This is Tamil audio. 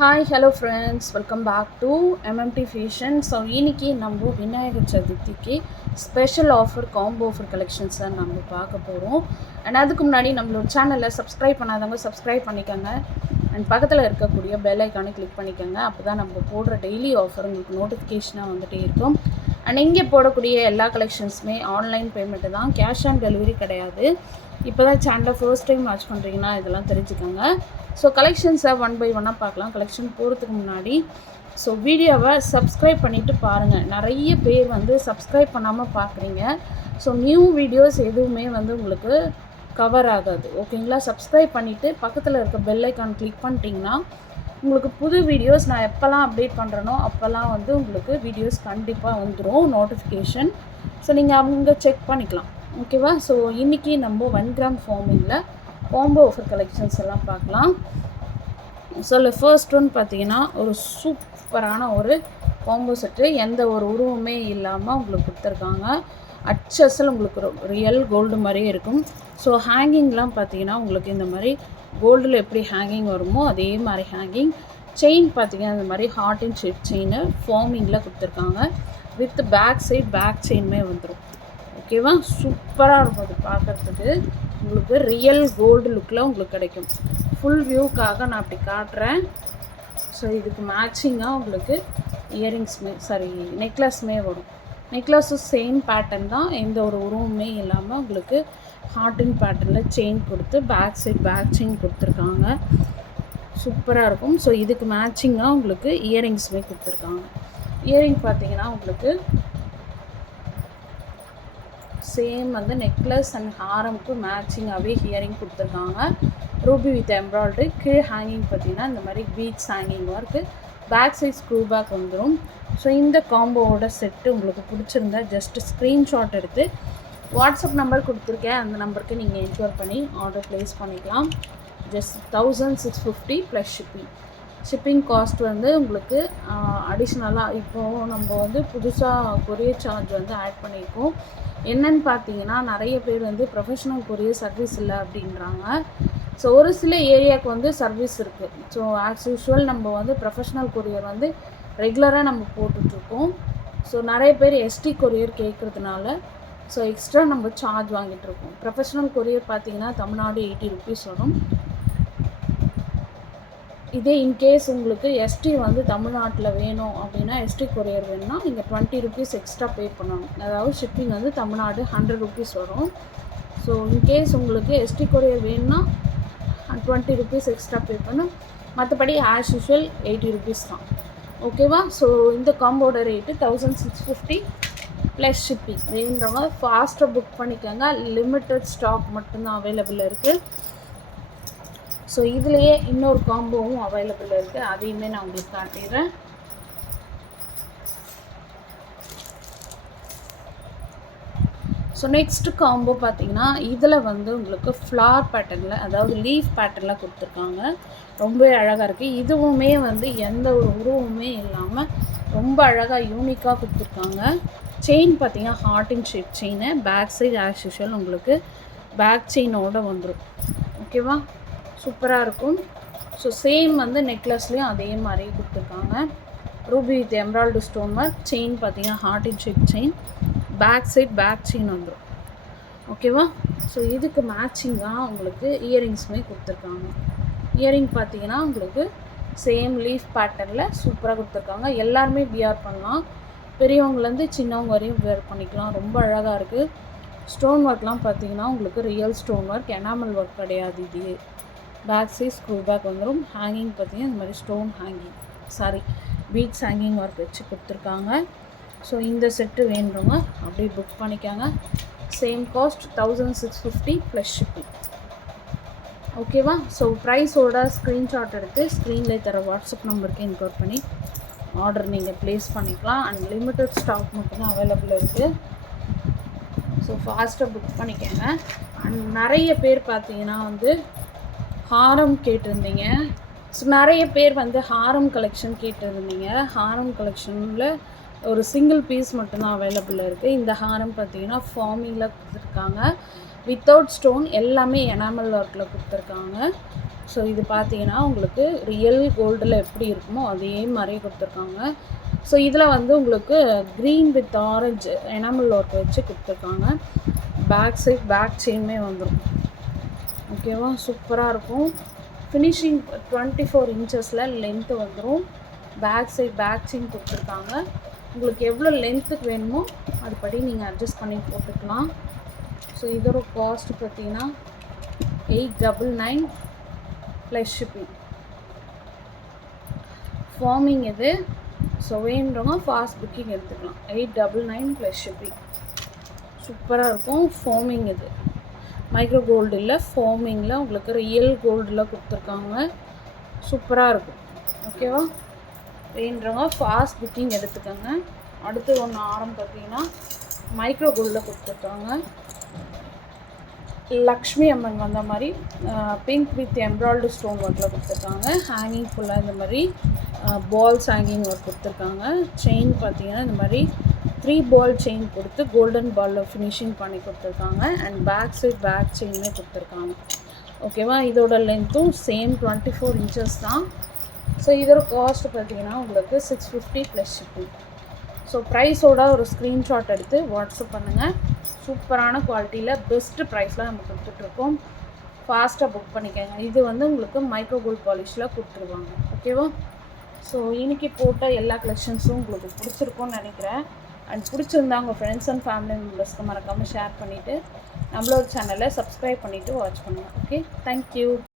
Hi hello friends, welcome back to MMT fashion. So இன்றைக்கி நம்ம விநாயகர் சதுர்த்திக்கு ஸ்பெஷல் ஆஃபர் காம்போ ஆஃபர் கலெக்ஷன்ஸை நம்ம பார்க்க போகிறோம். அண்ட் அதுக்கு முன்னாடி நம்மளோட சேனலை சப்ஸ்கிரைப் பண்ணாதவங்க சப்ஸ்கிரைப் பண்ணிக்கோங்க. அண்ட் பக்கத்தில் இருக்கக்கூடிய பெல் ஐக்கானை கிளிக் பண்ணிக்கோங்க. அப்போ தான் நம்ம போடுற டெய்லி ஆஃபர் உங்களுக்கு நோட்டிஃபிகேஷனாக வந்துகிட்டே இருக்கும். அண்ட் இங்கே போடக்கூடிய எல்லா கலெக்ஷன்ஸுமே ஆன்லைன் பேமெண்ட்டு தான், கேஷ் ஆன் டெலிவரி கிடையாது. இப்போ தான் சேனலை ஃபர்ஸ்ட் டைம் வாட்ச் பண்ணுறீங்கன்னா இதெல்லாம் தெரிஞ்சுக்கோங்க. ஸோ கலெக்ஷன்ஸை ஒன் பை ஒன்னாக பார்க்கலாம். கலெக்ஷன் போகிறதுக்கு முன்னாடி ஸோ வீடியோவை சப்ஸ்கிரைப் பண்ணிவிட்டு பாருங்கள். நிறைய பேர் வந்து சப்ஸ்கிரைப் பண்ணாமல் பார்க்குறீங்க. ஸோ நியூ வீடியோஸ் எதுவுமே வந்து உங்களுக்கு கவர் ஆகாது, ஓகேங்களா? சப்ஸ்கிரைப் பண்ணிவிட்டு பக்கத்தில் இருக்க பெல் ஐக்கான் கிளிக் பண்ணிட்டீங்கன்னா உங்களுக்கு புது வீடியோஸ் நான் எப்போல்லாம் அப்டேட் பண்ணுறனோ அப்போல்லாம் வந்து உங்களுக்கு வீடியோஸ் கண்டிப்பாக வந்துடும் நோட்டிஃபிகேஷன். ஸோ நீங்கள் அங்கே செக் பண்ணிக்கலாம், ஓகேவா? ஸோ இன்றைக்கி நம்ம 1 கிராம் ஃபார்மிங்கில் காம்போ ஆஃபர் கலெக்ஷன்ஸ் எல்லாம் பார்க்கலாம். ஸோ ஃபர்ஸ்ட் ஒன் பார்த்தீங்கன்னா ஒரு சூப்பரான ஒரு காம்போ செட்டு, எந்த ஒரு உருவமே இல்லாமல் உங்களுக்கு கொடுத்துருக்காங்க. அச்சஸில் உங்களுக்கு ரியல் கோல்டு மாதிரியே இருக்கும். ஸோ ஹேங்கிங்லாம் பார்த்தீங்கன்னா உங்களுக்கு இந்த மாதிரி கோல்டில் எப்படி ஹேங்கிங் வருமோ அதே மாதிரி ஹேங்கிங். செயின் பார்த்தீங்கன்னா இந்த மாதிரி ஹார்ட் அண்ட் ஷேப் செயின் ஃபார்மிங்கில் கொடுத்துருக்காங்க. வித் பேக் சைட் பேக் செயினுமே வந்துடும், ஓகேவா? சூப்பராக இருக்கும் அது பார்க்குறதுக்கு. உங்களுக்கு ரியல் கோல்டு லுக்கில் உங்களுக்கு கிடைக்கும். ஃபுல் வியூக்காக நான் அப்படி காட்டுறேன். ஸோ இதுக்கு மேட்சிங்காக உங்களுக்கு இயரிங்ஸுமே நெக்லஸுமே வரும். நெக்லஸும் சேம் பேட்டர்ன் தான், எந்த ஒரு உருவமே இல்லாமல் உங்களுக்கு ஹார்டின் பேட்டர்னில் செயின் கொடுத்து பேக் சைட் பேக் செயின் கொடுத்துருக்காங்க. சூப்பராக இருக்கும். ஸோ இதுக்கு மேட்சிங்காக உங்களுக்கு இயரிங்ஸுமே கொடுத்துருக்காங்க. இயரிங் பார்த்தீங்கன்னா உங்களுக்கு சேம் வந்து நெக்லஸ் அண்ட் ஹாரமுக்கு மேட்சிங்காகவே ஹியரிங் கொடுத்துருக்காங்க. Ruby with embroidery. கீழே ஹேங்கிங் பார்த்தீங்கன்னா இந்த மாதிரி beads hanging work. Back side screw back வந்துடும். ஸோ இந்த காம்போவோட செட்டு உங்களுக்கு பிடிச்சிருந்தா ஜஸ்ட் ஸ்க்ரீன்ஷாட் எடுத்து வாட்ஸ்அப் நம்பர் கொடுத்துருக்கேன், அந்த நம்பருக்கு நீங்கள் என்ஷூர் பண்ணி ஆர்டர் ப்ளேஸ் பண்ணிக்கலாம். ஜஸ்ட் 1650 ப்ளஸ் ஷிப்பிங் காஸ்ட் வந்து உங்களுக்கு அடிஷ்னலாக இப்போது நம்ம வந்து புதுசாக கொரியர் சார்ஜ் வந்து ஆட் பண்ணியிருக்கோம். என்னன்னு பார்த்தீங்கன்னா நிறைய பேர் வந்து ப்ரொஃபஷனல் கொரியர் சர்வீஸ் இல்லை அப்படின்றாங்க. ஸோ ஒரு சில ஏரியாவுக்கு வந்து சர்வீஸ் இருக்குது. ஸோ ஆஸ் யூஷுவல் நம்ம வந்து ப்ரொஃபஷனல் கொரியர் வந்து ரெகுலராக நம்ம போட்டுட்ருக்கோம். ஸோ நிறைய பேர் எஸ்டி கொரியர் கேட்குறதுனால ஸோ எக்ஸ்ட்ரா நம்ம சார்ஜ் வாங்கிட்டுருக்கோம். ப்ரொஃபஷனல் கொரியர் பார்த்தீங்கன்னா தமிழ்நாடு 80 ருபீஸ் வரும். இதே இன்கேஸ் உங்களுக்கு எஸ்டி வந்து தமிழ்நாட்டில் வேணும் அப்படின்னா, எஸ்டி கொரியர் வேணும்னா நீங்கள் 20 ருபீஸ் எக்ஸ்ட்ரா பே பண்ணணும். அதாவது ஷிப்பிங் வந்து தமிழ்நாடு 100 ருபீஸ் வரும். ஸோ இன்கேஸ் உங்களுக்கு எஸ்டி கொரியர் வேணும்னா 20 ருபீஸ் எக்ஸ்ட்ரா பே பண்ணணும். மற்றபடி ஆஸ் யூஷுவல் 80 ருபீஸ் தான், ஓகேவா? ஸோ இந்த காம்போட ரேட்டு 1650 ப்ளஸ் ஷிப்பிங். வேணுன்றவங்க ஃபாஸ்ட்டாக புக் பண்ணிக்கோங்க. லிமிட்டட் ஸ்டாக் மட்டும்தான் அவைலபிள் இருக்குது. ஸோ இதுலேயே இன்னொரு காம்போவும் அவைலபிள் இருக்குது, அதையுமே நான் உங்களுக்கு காட்டிடுறேன். ஸோ நெக்ஸ்ட்டு காம்போ பார்த்தீங்கன்னா இதில் வந்து உங்களுக்கு ஃப்ளார் பேட்டர்னில், அதாவது லீஃப் பேட்டர்னில் கொடுத்துருக்காங்க. ரொம்ப அழகாக இருக்குது. இதுவுமே வந்து எந்த ஒரு உருவமே இல்லாமல் ரொம்ப அழகாக யூனிக்காக கொடுத்துருக்காங்க. செயின் பார்த்தீங்கன்னா heart and shape chain. Back side as usual உங்களுக்கு பேக் செயினோடு வந்துடும், ஓகேவா? சூப்பராக இருக்கும். ஸோ சேம் வந்து நெக்லஸ்லேயும் அதே மாதிரி கொடுத்துருக்காங்க. Ruby with embroidery stone work. Chain பார்த்தீங்கன்னா heart and shape chain. Back side back chain வந்துடும், ஓகேவா? ஸோ இதுக்கு மேட்சிங்காக உங்களுக்கு இயரிங்ஸுமே கொடுத்துருக்காங்க. இயரிங் பார்த்தீங்கன்னா உங்களுக்கு சேம் லீஃப் பேட்டர்னில் சூப்பராக கொடுத்துருக்காங்க. எல்லாருமே வியர் பண்ணலாம், பெரியவங்கலேருந்து சின்னவங்க வரையும் வியர் பண்ணிக்கலாம். ரொம்ப அழகாக இருக்குது. ஸ்டோன் ஒர்க்லாம் பார்த்தீங்கன்னா உங்களுக்கு real stone work, enamel work கிடையாது. இது பேக் சைட் ஸ்க்ரூ பேக் வந்துடும். ஹேங்கிங் பார்த்தீங்கன்னா இந்த மாதிரி stone hanging beads hanging work வச்சு கொடுத்துருக்காங்க. ஸோ இந்த செட்டு வேணுறவங்க அப்படியே புக் பண்ணிக்காங்க. சேம் காஸ்ட் 1650 ப்ளஸ் ஷிப்பிங், ஓகேவா? ஸோ ப்ரைஸோட ஸ்க்ரீன்ஷாட் எடுத்து ஸ்க்ரீனில் தர வாட்ஸ்அப் நம்பருக்கு என்கொயர் பண்ணி ஆர்டர் நீங்கள் ப்ளேஸ் பண்ணிக்கலாம். அண்ட் லிமிட்டட் ஸ்டாக் மட்டும்தான் அவைலபிள் இருக்குது. ஸோ ஃபாஸ்ட்டாக புக் பண்ணிக்கோங்க. அண்ட் நிறைய பேர் பார்த்தீங்கன்னா வந்து ஹாரம் கேட்டிருந்தீங்க. ஸோ நிறைய பேர் வந்து ஹாரம் கலெக்ஷன் கேட்டிருந்தீங்க. ஹாரம் கலெக்ஷனில் ஒரு சிங்கிள் பீஸ் மட்டும்தான் அவைலபிள் இருக்குது. இந்த ஹாரம் பார்த்தீங்கன்னா ஃபார்மிங்கில் கொடுத்துருக்காங்க. வித்தவுட் ஸ்டோன் எல்லாமே எனாமல் ஒர்க்கில் கொடுத்துருக்காங்க. ஸோ இது பார்த்தீங்கன்னா உங்களுக்கு ரியல் கோல்டில் எப்படி இருக்குமோ அதே மாதிரி கொடுத்துருக்காங்க. ஸோ இதில் வந்து உங்களுக்கு green with orange enamel work வச்சு கொடுத்துருக்காங்க. பேக் சைட் பேக் செயினுமே வந்துடும். ஓகேவா, சூப்பராக இருக்கும். ஃபினிஷிங் 24 இன்ச்சஸில் லென்த்து வந்துடும். பேக் சைட் பேக் செயின் கொடுத்துருக்காங்க. உங்களுக்கு எவ்வளோ லென்த்துக்கு வேணுமோ அதுபடி நீங்கள் அட்ஜஸ்ட் பண்ணி போட்டுக்கலாம். ஸோ இதோட காஸ்ட் பார்த்தீங்கன்னா 899 ப்ளஸ் ஷிப்பிங். ஃபார்மிங் இது. ஸோ வேணுறவங்க ஃபாஸ்ட் புக்கிங் எடுத்துக்கலாம். 899 ப்ளஸ் ஷிப்பிங். சூப்பராக இருக்கும். ஃபார்மிங் இது மைக்ரோ கோல்டு இல்லை, ஃபார்மிங்கில் உங்களுக்கு ரியல் கோல்டில் கொடுத்துருக்காங்க. சூப்பராக இருக்கும். ஓகேவா, வேணுறவங்க ஃபாஸ்ட் புக்கிங் எடுத்துக்கோங்க. அடுத்து ஒன்று ஆரம் பார்த்தீங்கன்னா மைக்ரோ கோல்டில் கொடுத்துருக்காங்க. லக்ஷ்மி அம்மன் வந்த மாதிரி பிங்க் வித் எம்ப்ராய்டு ஸ்டோன் ஒர்க்கில் கொடுத்துருக்காங்க. ஹேங்கிங் ஃபுல்லாக இந்த மாதிரி பால்ஸ் ஹேங்கிங் ஒர்க் கொடுத்துருக்காங்க. செயின் பார்த்தீங்கன்னா இந்த மாதிரி 3 பால் செயின் கொடுத்து கோல்டன் பாலில் ஃபினிஷிங் பண்ணி கொடுத்துருக்காங்க. அண்ட் பேக் சைட் பேக் செயினுமே கொடுத்துருக்காங்க. ஓகேவா, இதோட லென்த்தும் சேம் 24 இன்ச்சஸ் தான். ஸோ இதோட காஸ்ட் பார்த்தீங்கன்னா உங்களுக்கு 650 ப்ளஸ் ஷிப்பிங். ஸோ ப்ரைஸோட ஒரு ஸ்க்ரீன்ஷாட் எடுத்து வாட்ஸ்அப் பண்ணுங்கள். சூப்பரான குவாலிட்டியில் பெஸ்ட்டு ப்ரைஸில் நம்ம கொடுத்துட்ருக்கோம். ஃபாஸ்ட்டாக புக் பண்ணிக்கோங்க. இது வந்து உங்களுக்கு மைக்ரோ கோல்ட் பாலிஷில் கொடுத்துருவாங்க. ஓகேவா, ஸோ இன்றைக்கி போட்ட எல்லா கலெக்ஷன்ஸும் உங்களுக்கு பிடிச்சிருக்கும்னு நினைக்கிறேன். அண்ட் பிடிச்சிருந்தா உங்கள் ஃப்ரெண்ட்ஸ் அண்ட் ஃபேமிலி மெம்பர்ஸ்க்கு மறக்காமல் ஷேர் பண்ணிவிட்டு நம்மளோட சேனலை சப்ஸ்கிரைப் பண்ணிவிட்டு வாட்ச் பண்ணுங்கள். Okay, thank you.